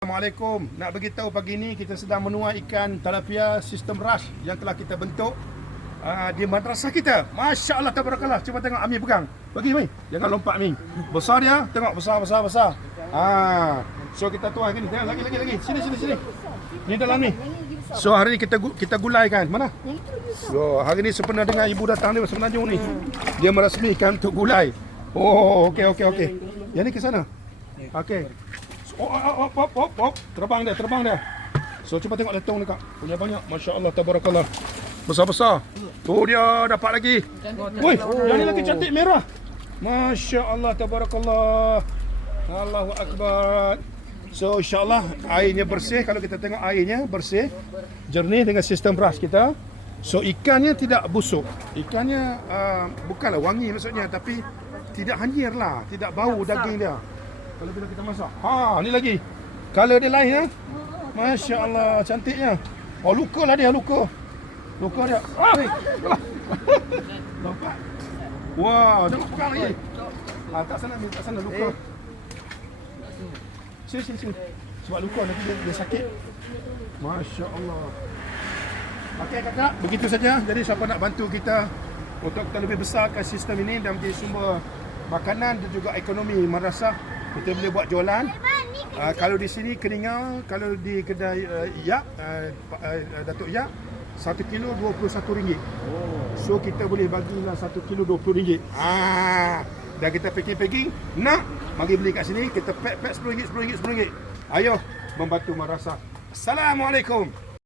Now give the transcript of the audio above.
Assalamualaikum. Nak beritahu pagi ni kita sedang menuai ikan tilapia sistem rush yang telah kita bentuk di madrasah kita. Masya Allah, tabarakallah. Cuba tengok Ami pegang. Bagi Ami. Jangan lompat Ami. Besar dia. Tengok besar. So kita tuai gini. Tengok lagi. Sini. Ni dalam ni. So hari ni kita gulaikan. Mana? So hari ni sempena dengan ibu datang dia semenanjung ni. Dia merasmikan untuk gulai. Oh, okey. Yang ni ke sana. Okey. Op. Terbang dia. So cuba tengok letong dekat. Punya banyak. Masya Allah, tabarakallah. Besar. Oh, dia dapat lagi. Woi, yang ni lagi cantik merah. Masya Allah, tabarakallah. Allahu Akbar. So insyaAllah airnya bersih. Kalau kita tengok airnya bersih, jernih dengan sistem brush kita. So ikannya tidak busuk. Ikannya bukanlah wangi maksudnya, tapi tidak hanyir lah. Tidak bau daging dia. Kalau bila kita masak. Ni lagi. Color dia lain ya. Masya Allah, cantiknya. Oh, luka dia. Luka dia. Nampak? Wah, jangan pegang lagi. Tak sana luka. Sini. Sebab luka nanti dia sakit. Masya Allah. Okey kakak, begitu saja. Jadi siapa nak bantu kita untuk kita lebih besarkan sistem ini dan menjadi sumber makanan dan juga ekonomi madrasah, kita boleh buat jualan. Kalau di sini Keningau, kalau di kedai Datuk Yak, 1 kilo RM21. So kita boleh bagilah 1 kilo RM20. Dan kita packing, nak mari beli kat sini, kita pack RM10. Ayo membantu madrasah. Assalamualaikum.